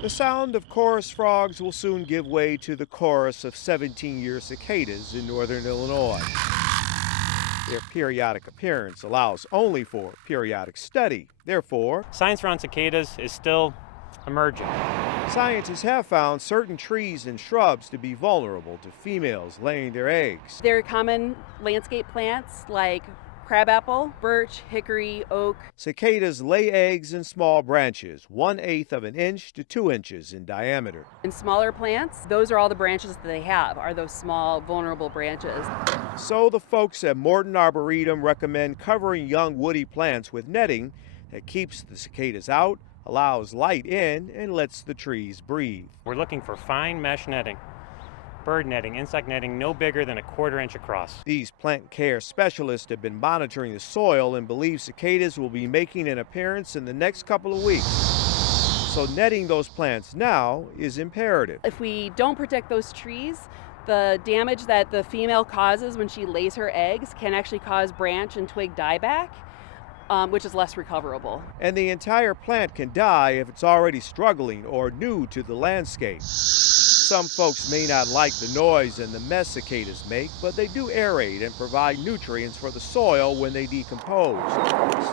The sound of chorus frogs will soon give way to the chorus of 17-year cicadas in northern Illinois. Their periodic appearance allows only for periodic study. Therefore, science around cicadas is still emerging. Scientists have found certain trees and shrubs to be vulnerable to females laying their eggs. They're common landscape plants like crabapple, birch, hickory, oak. Cicadas lay eggs in small branches, 1/8 of an inch to 2 inches in diameter. In smaller plants, those are all the branches that they have, are those small, vulnerable branches. So the folks at Morton Arboretum recommend covering young woody plants with netting that keeps the cicadas out, allows light in, and lets the trees breathe. We're looking for fine mesh netting, bird netting, insect netting no bigger than 1/4 inch across. These plant care specialists have been monitoring the soil and believe cicadas will be making an appearance in the next couple of weeks. So netting those plants now is imperative. If we don't protect those trees, the damage that the female causes when she lays her eggs can actually cause branch and twig dieback, which is less recoverable. And the entire plant can die if it's already struggling or new to the landscape. Some folks may not like the noise and the mess cicadas make, but they do aerate and provide nutrients for the soil when they decompose.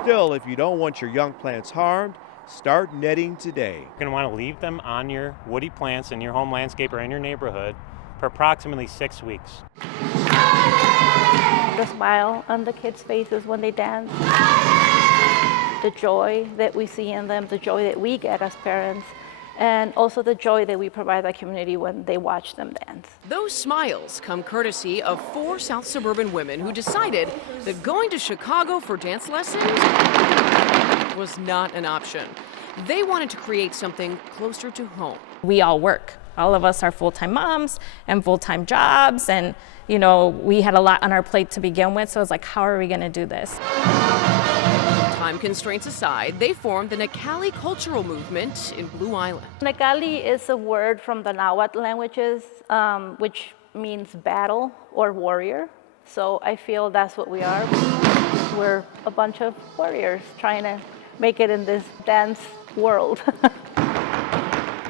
Still, if you don't want your young plants harmed, start netting today. You're going to want to leave them on your woody plants in your home landscape or in your neighborhood for approximately 6 weeks. The smile on the kids' faces when they dance, the joy that we see in them, the joy that we get as parents, and also the joy that we provide the community when they watch them dance. Those smiles come courtesy of 4 South suburban women who decided that going to Chicago for dance lessons was not an option. They wanted to create something closer to home. We all work. All of us are full-time moms and full-time jobs, and we had a lot on our plate to begin with, so it's like, how are we going to do this? Time constraints aside, they formed the Necali cultural movement in Blue Island. Necali is a word from the Nahuatl languages, which means battle or warrior. So I feel that's what we are. We're a bunch of warriors trying to make it in this dance world.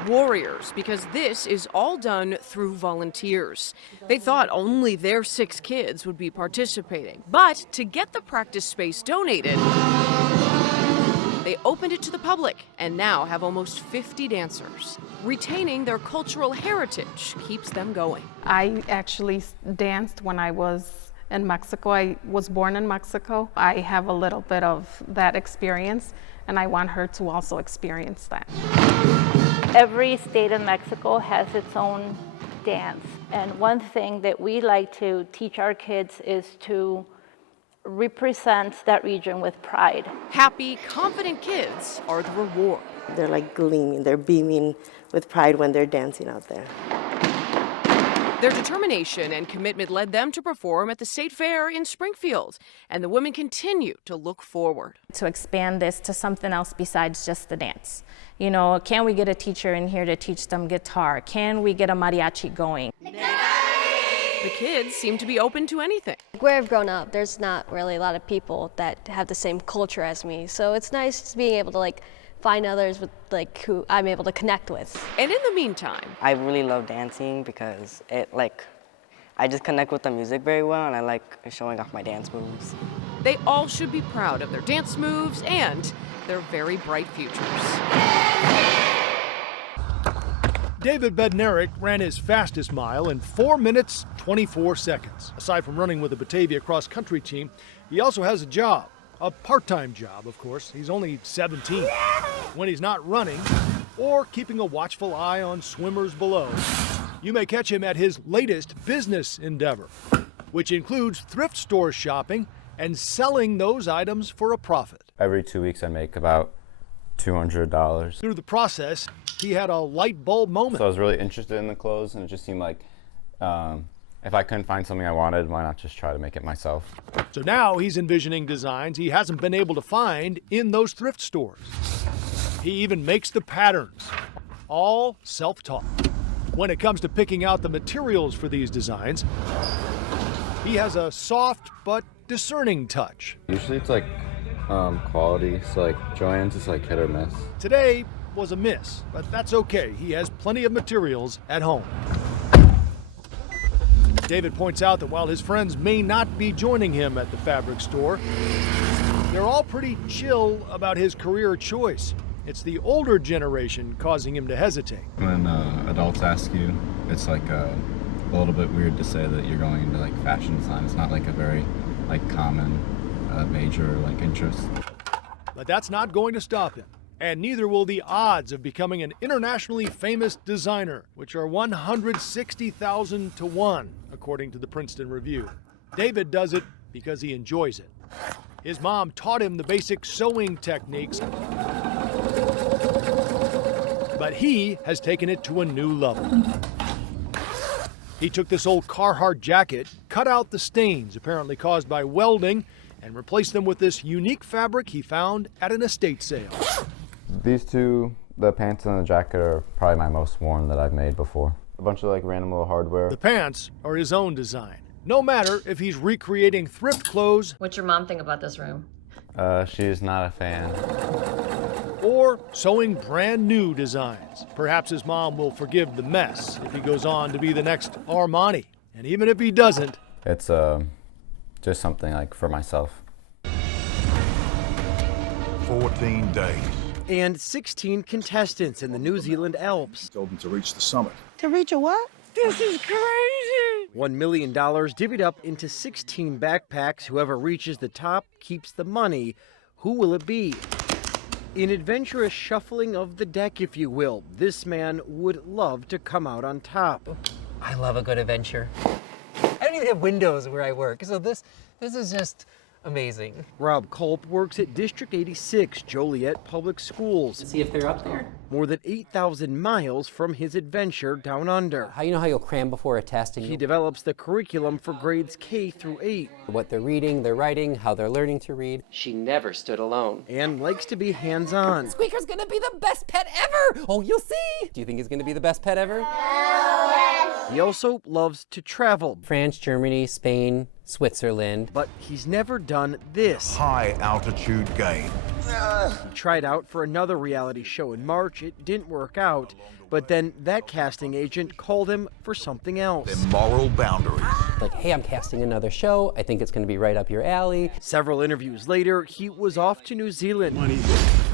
Warriors, because this is all done through volunteers. They thought only their 6 kids would be participating. But to get the practice space donated, they opened it to the public and now have almost 50 dancers. Retaining their cultural heritage keeps them going. I actually danced when I was in Mexico. I was born in Mexico. I have a little bit of that experience, and I want her to also experience that. Every state in Mexico has its own dance. And one thing that we like to teach our kids is to represent that region with pride. Happy, confident kids are the reward. They're like gleaming, they're beaming with pride when they're dancing out there. Their determination and commitment led them to perform at the State Fair in Springfield, and the women continue to look forward. To expand this to something else besides just the dance. Can we get a teacher in here to teach them guitar? Can we get a mariachi going? The kids seem to be open to anything. Where I've grown up, there's not really a lot of people that have the same culture as me, so it's nice being able to find others with who I'm able to connect with. And in the meantime, I really love dancing because I just connect with the music very well, and I like showing off my dance moves. They all should be proud of their dance moves and their very bright futures. David Bednarik ran his fastest mile in 4 minutes, 24 seconds. Aside from running with the Batavia cross-country team, he also has a job. A part-time job, of course. He's only 17. When he's not running or keeping a watchful eye on swimmers below, you may catch him at his latest business endeavor, which includes thrift store shopping and selling those items for a profit. Every 2 weeks I make about $200. Through the process, he had a light bulb moment. So I was really interested in the clothes, and it just seemed like if I couldn't find something I wanted, why not just try to make it myself? So now he's envisioning designs he hasn't been able to find in those thrift stores. He even makes the patterns, all self-taught. When it comes to picking out the materials for these designs, he has a soft but discerning touch. Usually it's quality, so Joann's is hit or miss. Today, was a miss, but that's okay. He has plenty of materials at home. David points out that while his friends may not be joining him at the fabric store, they're all pretty chill about his career choice. It's the older generation causing him to hesitate. When adults ask you, it's like a little bit weird to say that you're going into like fashion design. It's not like a very like common major like interest. But that's not going to stop him. And neither will the odds of becoming an internationally famous designer, which are 160,000 to 1, according to the Princeton Review. David does it because he enjoys it. His mom taught him the basic sewing techniques, but he has taken it to a new level. He took this old Carhartt jacket, cut out the stains apparently caused by welding, and replaced them with this unique fabric he found at an estate sale. These two, the pants and the jacket, are probably my most worn that I've made before. A bunch of like random little hardware. The pants are his own design. No matter if he's recreating thrift clothes. What's your mom think about this room? She's not a fan. Or sewing brand new designs. Perhaps his mom will forgive the mess if he goes on to be the next Armani. And even if he doesn't. It's just something like for myself. 14 days. And 16 contestants in the New Zealand Alps. Told them to reach the summit. To reach a what? This is crazy! $1 million divvied up into 16 backpacks. Whoever reaches the top keeps the money. Who will it be? An adventurous shuffling of the deck, if you will. This man would love to come out on top. I love a good adventure. I don't even have windows where I work, so this is just amazing. Rob Culp works at District 86 Joliet Public Schools. See if they're up there. More than 8,000 miles from his adventure down under. How you know how you'll cram before a test? And he develops the curriculum for grades K through 8. What they're reading, they're writing, how they're learning to read. She never stood alone. And likes to be hands-on. Squeaker's gonna be the best pet ever! Oh, you'll see! Do you think he's gonna be the best pet ever? He also loves to travel. France, Germany, Spain, Switzerland. But he's never done this. High altitude game. He tried out for another reality show in March. It didn't work out. But then that casting agent called him for something else. Their moral boundaries. Like, hey, I'm casting another show. I think it's going to be right up your alley. Several interviews later, he was off to New Zealand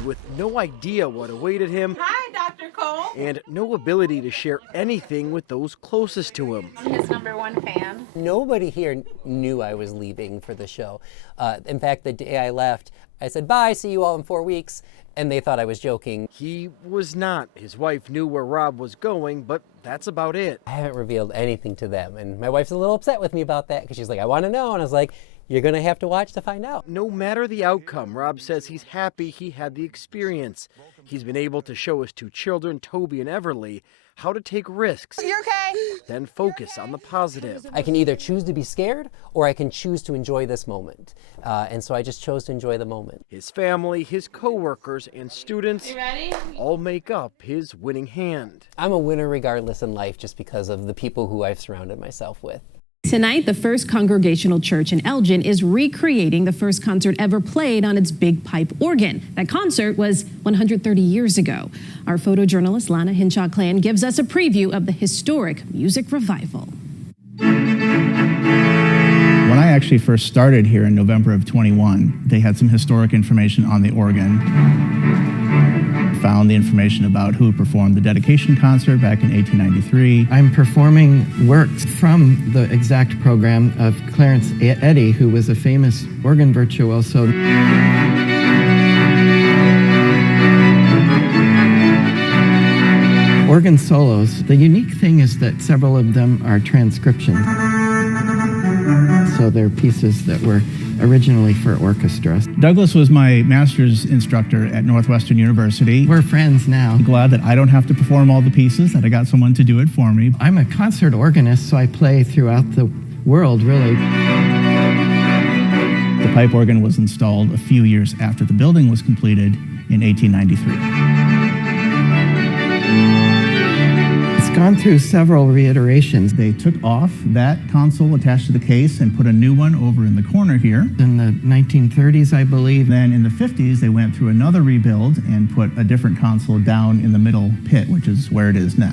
with no idea what awaited him. Hi, Dr. Cole. And no ability to share anything with those closest to him. I'm his #1 fan. Nobody here knew I was leaving for the show. In fact, the day I left, I said, bye, see you all in 4 weeks. And they thought I was joking. He was not. His wife knew where Rob was going, but that's about it. I haven't revealed anything to them. And my wife's a little upset with me about that because she's like, I want to know. And I was like, you're going to have to watch to find out. No matter the outcome, Rob says he's happy he had the experience. He's been able to show his 2 children, Toby and Everly, how to take risks. You okay? Then focus on the positive. I can either choose to be scared or I can choose to enjoy this moment. And so I just chose to enjoy the moment. His family, his co-workers, and students all make up his winning hand. I'm a winner regardless in life just because of the people who I've surrounded myself with. Tonight, the First Congregational Church in Elgin is recreating the first concert ever played on its big pipe organ. That concert was 130 years ago. Our photojournalist Lana Hinshaw-Klann gives us a preview of the historic music revival. When I actually first started here in November of 21, they had some historic information on the organ. Found the information about who performed the dedication concert back in 1893. I'm performing works from the exact program of Clarence Eddy, who was a famous organ virtuoso. Organ solos, the unique thing is that several of them are transcriptions. So they're pieces that were originally for orchestra. Douglas was my master's instructor at Northwestern University. We're friends now. I'm glad that I don't have to perform all the pieces, that I got someone to do it for me. I'm a concert organist, so I play throughout the world, really. The pipe organ was installed a few years after the building was completed in 1893. It's gone through several reiterations. They took off that console attached to the case and put a new one over in the corner here. In the 1930s, I believe. Then in the 50s, they went through another rebuild and put a different console down in the middle pit, which is where it is now.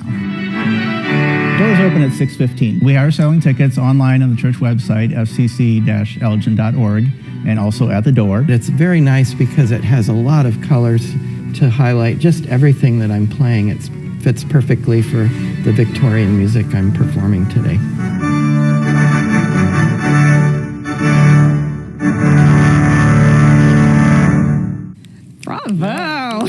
Doors open at 6:15. We are selling tickets online on the church website, fcc-elgin.org, and also at the door. It's very nice because it has a lot of colors to highlight just everything that I'm playing. It fits perfectly for the Victorian music I'm performing today.